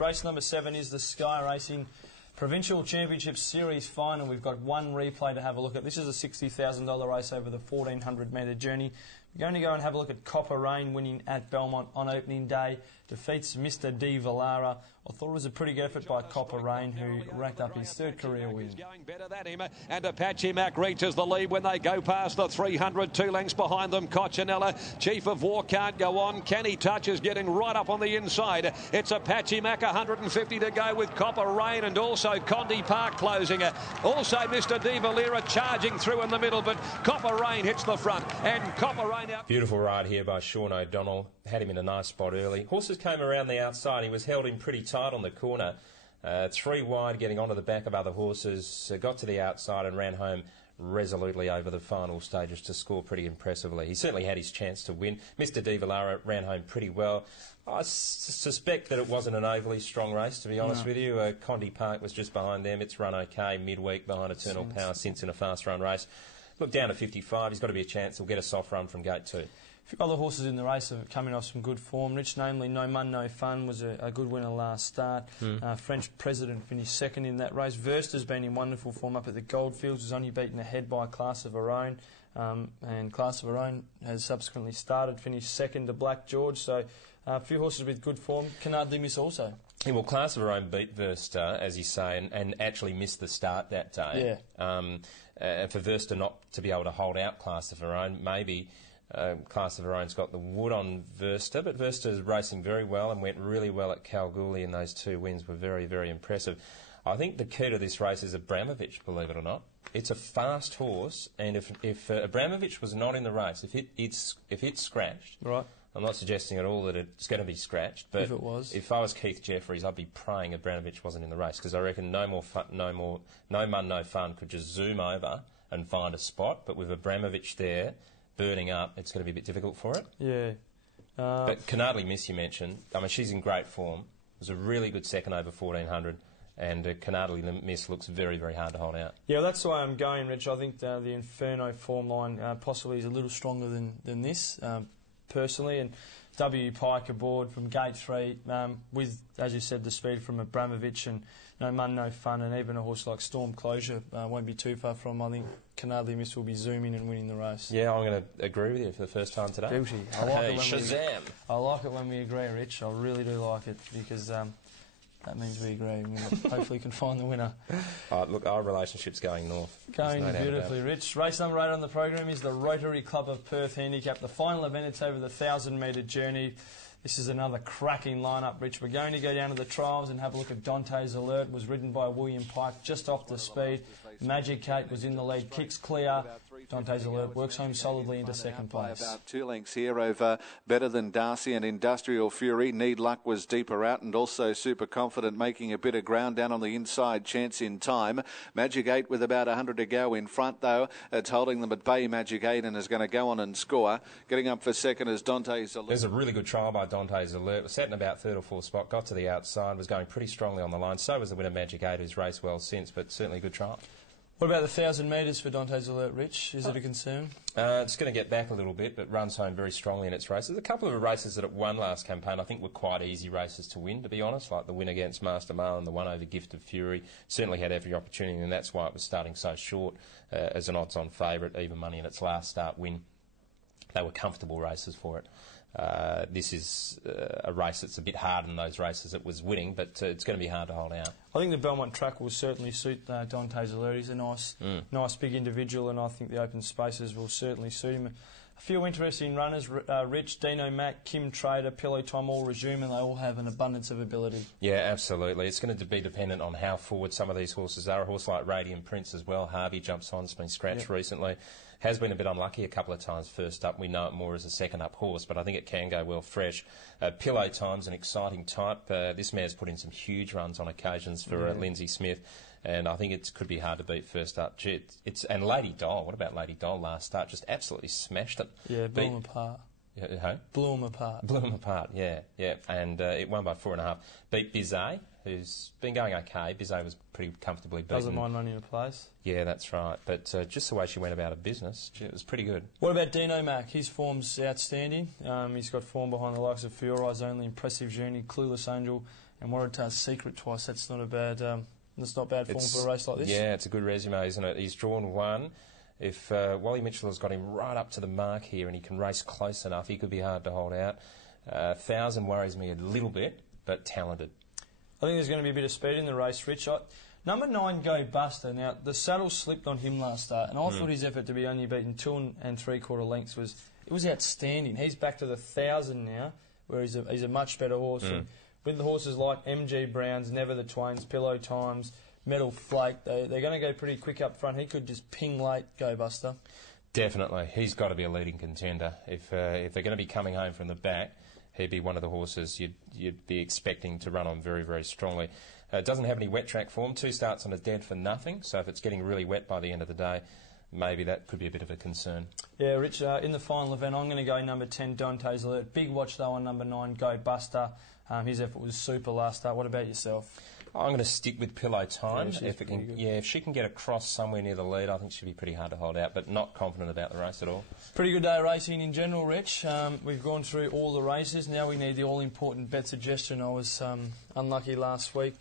Race number 7 is the Sky Racing Provincial Championship Series final. We've got one replay to have a look at. This is a $60,000 race over the 1,400 metre journey. We're going to go and have a look at Copper Rain winning at Belmont on opening day. Defeats Mr. D. Vallara. I thought it was a pretty good effort by Copper Rain, who racked up his third career win. Going better than him, and Apache Mac reaches the lead when they go past the 300. 2 lengths behind them, Cochinella. Chief of War can't go on. Canny Touch is getting right up on the inside. It's Apache Mac, 150 to go with Copper Rain, and also Condi Park closing it. Also Mr. D. Valera charging through in the middle, but Copper Rain hits the front, and Copper Rain out. Beautiful ride here by Sean O'Donnell. Had him in a nice spot early. Horses came around the outside. He was held in pretty tight on the corner. 3 wide, getting onto the back of other horses. Got to the outside and ran home resolutely over the final stages to score pretty impressively. He certainly had his chance to win. Mr. D. Vallara ran home pretty well. I suspect that it wasn't an overly strong race, to be honest with you. Condi Park was just behind them. It's run okay midweek behind Eternal Power since in a fast run race. Look, down to 55. He's got to be a chance. He'll get a soft run from gate 2. A few other horses in the race are coming off some good form. Rich, namely No Mun No Fun, was a good winner last start. French President finished second in that race. Versta's been in wonderful form up at the Goldfields, was only beaten ahead by Class of Her Own. And Class of Her Own has subsequently started, finished second to Black George. So a few horses with good form. Canardly Miss also. Yeah, well, Class of Her Own beat Versta, as you say, and actually missed the start that day. Yeah. For Versta not to be able to hold out Class of Her Own, maybe Class of Her Own's got the wood on Versta, but Versta is racing very well and went really well at Kalgoorlie, and those 2 wins were very, very impressive. I think the key to this race is Abramovich, believe it or not. It's a fast horse, and if Abramovich was not in the race, if it's scratched, right. I'm not suggesting at all that it's going to be scratched, but if I was Keith Jeffries, I'd be praying Abramovich wasn't in the race, because I reckon No Mun No Fun could just zoom over and find a spot, but with Abramovich there burning up, it's going to be a bit difficult for it. Yeah. But Canardly Miss, you mentioned, I mean, she's in great form. It was a really good second over 1,400, and Canardly Miss looks very, very hard to hold out. Yeah, well, that's the way I'm going, Rich. I think the Inferno form line possibly is a little stronger than this, personally, and W. Pike aboard from gate 3 with, as you said, the speed from Abramovich and No Mun No Fun, and even a horse like Storm Closure won't be too far from. I think Canardly Miss will be zooming and winning the race. Yeah, I'm going to agree with you for the first time today. Guilty. I like it when we agree, Rich. I really do like it, because that means we agree. We hopefully can find the winner. Look, our relationship's going north. Going beautifully, Rich. Race number 8 on the program is the Rotary Club of Perth Handicap. The final event, it's over the 1,000-metre journey. This is another cracking lineup, Rich. We're going to go down to the trials and have a look at Dante's Alert. Was ridden by William Pike, just off the speed. Magic Kate was in the lead, kicks clear. Dante's Alert works home solidly into second place. About 2 lengths here over Better Than Darcy and Industrial Fury. Need Luck was deeper out, and also Super Confident making a bit of ground down on the inside. Chance in Time. Magic 8 with about 100 to go in front, though. It's holding them at bay, Magic 8, and is going to go on and score. Getting up for second is Dante's Alert. There's a really good trial by Dante's Alert. Was sat in about 3rd or 4th spot, got to the outside, was going pretty strongly on the line. So was the winner Magic 8, who's raced well since, but certainly a good trial. What about the 1,000 metres for Dante's Alert, Rich? Is it a concern? It's going to get back a little bit, but runs home very strongly in its races. A couple of races that it won last campaign, I think, were quite easy races to win, to be honest, like the win against Master Mail and the one over Gift of Fury. Certainly had every opportunity, and that's why it was starting so short as an odds-on favourite, even money in its last start win. They were comfortable races for it. This is a race that's a bit harder than those races it was winning, but it's going to be hard to hold out. I think the Belmont track will certainly suit Dante's Alert. He's a nice big individual, and I think the open spaces will certainly suit him. A few interesting runners, Rich, Dino Mac, Kim Trader, Pillow Time all resume, and they all have an abundance of ability. Yeah, absolutely. It's going to be dependent on how forward some of these horses are. A horse like Radiant Prince as well, Harvey jumps on, has been scratched recently. Has been a bit unlucky a couple of times first up. We know it more as a second up horse, but I think it can go well fresh. Pillow Time's an exciting type. This mare's put in some huge runs on occasions for Lindsay Smith, and I think it could be hard to beat first up. And Lady Doll, what about Lady Doll last start? Just absolutely smashed it. Yeah, blew them apart. Blew them apart. Blew them apart, yeah. And it won by 4.5. Beat Bizet, who's been going okay. Bizet was pretty comfortably beaten. Doesn't mind running a place. Yeah, that's right. But just the way she went about her business, it was pretty good. What about Dino Mac? His form's outstanding. He's got form behind the likes of Fiore's only impressive journey, Clueless Angel, And Waratah's secret twice. That's not a bad. That's not bad form for a race like this. Yeah, it's a good resume, isn't it? He's drawn one. If Wally Mitchell has got him right up to the mark here and he can race close enough, he could be hard to hold out. 1,000 worries me a little bit, but talented. I think there's going to be a bit of speed in the race, Rich. Number 9, Go Buster. Now, the saddle slipped on him last start, and I thought his effort to be only beaten 2 3/4 lengths was outstanding. He's back to the 1,000 now, where he's a much better horse. And with the horses like MG Browns, Never the Twains, Pillow Times, Metal Flake, they're going to go pretty quick up front. He could just ping late, Go Buster. Definitely. He's got to be a leading contender. If they're going to be coming home from the back, he'd be one of the horses you'd be expecting to run on very, very strongly. Doesn't have any wet track form. 2 starts on a dead for nothing, so if it's getting really wet by the end of the day, maybe that could be a bit of a concern. Yeah, Rich, in the final event, I'm going to go number 10, Dante's Alert. Big watch, though, on number 9, Go Buster. His effort was super last start. What about yourself? I'm going to stick with Pillow Time. If she can get across somewhere near the lead, I think she'll be pretty hard to hold out, but not confident about the race at all. Pretty good day of racing in general, Rich. We've gone through all the races. Now we need the all-important bet suggestion. I was unlucky last week.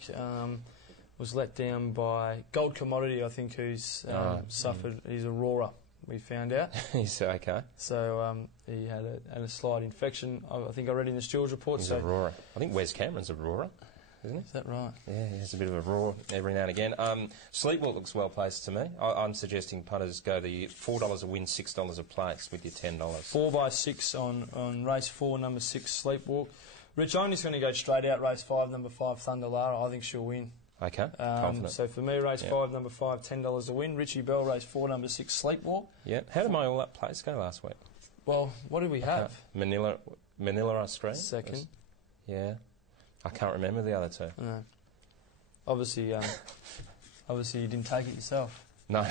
Was let down by Gold Commodity, I think, who's suffered. He's a roarer, we found out. He's okay. So he had a slight infection. I think I read in the Stewards report. He's a roarer. I think Wes Cameron's a roarer. Isn't he? Is that right? Yeah, he has a bit of a roar every now and again. Sleepwalk looks well placed to me. I'm suggesting punters go the $4 a win, $6 a place with your $10. 4x6 on race 4, number 6, Sleepwalk. Rich, I'm just going to go straight out race 5, number 5, Thunder Lara. I think she'll win. Okay, confident. So for me, race 5, number 5, $10 a win. Richie Bell, race 4, number 6, Sleepwalk. Yeah. How did my all up place go last week? Well, what did we have? Manila Australia. Second. Yeah. I can't remember the other 2. No. Obviously, you didn't take it yourself. No.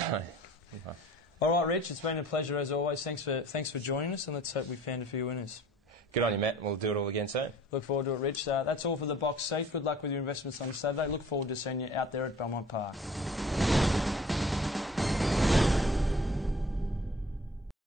All right, Rich, it's been a pleasure as always. Thanks for joining us, and let's hope we found a few winners. Good on you, Matt. We'll do it all again soon. Look forward to it, Rich. That's all for the box seat. Good luck with your investments on Saturday. Look forward to seeing you out there at Belmont Park.